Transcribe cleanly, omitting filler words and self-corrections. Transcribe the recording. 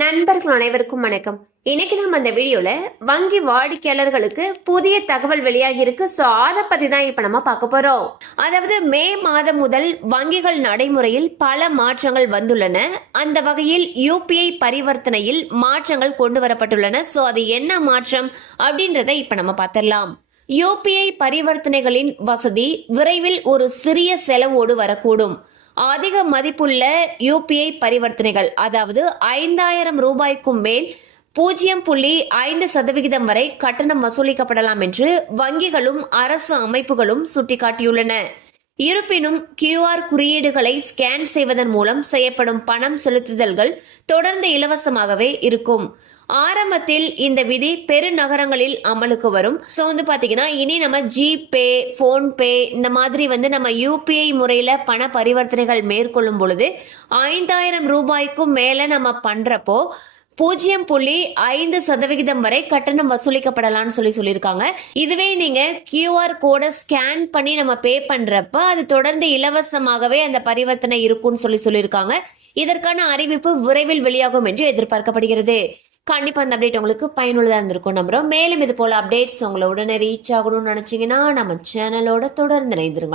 நண்பர்கள் அனைவருக்கும் வணக்கம். இன்னைக்கு நம்ம அந்த வீடியோல வங்கி வாடிக்கையாளர்களுக்கு புதிய தகவல் வெளியாகி இருக்கு. சோ அதை பத்தி தான் இப்ப நம்ம பார்க்க போறோம். அதாவது மே மாதம் முதல் வங்கிகள் நடைமுறையில் பல மாற்றங்கள் வந்துள்ளன. அந்த வகையில் யூபிஐ பரிவர்த்தனையில் மாற்றங்கள் கொண்டு வரப்பட்டுள்ளன. சோ அது என்ன மாற்றம் அப்படின்றத இப்ப நம்ம பார்த்திடலாம். யூபிஐ பரிவர்த்தனைகளின் வசதி விரைவில் ஒரு சிறிய செலவோடு வரக்கூடும். அதிக மதிப்புள்ள யூபிஐ பரிவர்த்தனைகள், அதாவது 5000 ரூபாய்க்கும் மேல் 0.5% வரை கட்டணம் வசூலிக்கப்படலாம் என்று வங்கிகளும் அரசு அமைப்புகளும் சுட்டிக்காட்டியுள்ளன. இருப்பினும் கியூஆர் குறியீடுகளை ஸ்கேன் செய்வதன் மூலம் செய்யப்படும் பணம் செலுத்துதல்கள் தொடர்ந்து இலவசமாகவே இருக்கும். ஆரம்பத்தில் இந்த விதி பெருநகரங்களில் அமலுக்கு வரும். ஸோ வந்து பாத்தீங்கன்னா இனி நம்ம ஜிபே, போன்பே இந்த மாதிரி நம்ம யூபிஐ முறையில பண பரிவர்த்தனைகள் மேற்கொள்ளும் பொழுது 5000 ரூபாய்க்கும் மேல நம்ம பண்றப்போ 0.5% வரை கட்டணம் வசூலிக்கப்படலாம்னு சொல்லியிருக்காங்க. இதுவே நீங்க கியூஆர் கோடை ஸ்கேன் பண்ணி நம்ம பே பண்றப்ப அது தொடர்ந்து இலவசமாகவே அந்த பரிவர்த்தனை இருக்கும்னு சொல்லியிருக்காங்க. இதற்கான அறிவிப்பு விரைவில் வெளியாகும் என்று எதிர்பார்க்கப்படுகிறது. கண்டிப்பா அந்த அப்டேட் உங்களுக்கு பயனுள்ளதா இருந்திருக்கும் நம்புறோம். மேலும் இது போல அப்டேட்ஸ் உங்களை உடனே ரீச் ஆகணும்னு நினைச்சீங்கன்னா நம்ம சேனலோட தொடர்ந்து இணைந்திருங்க.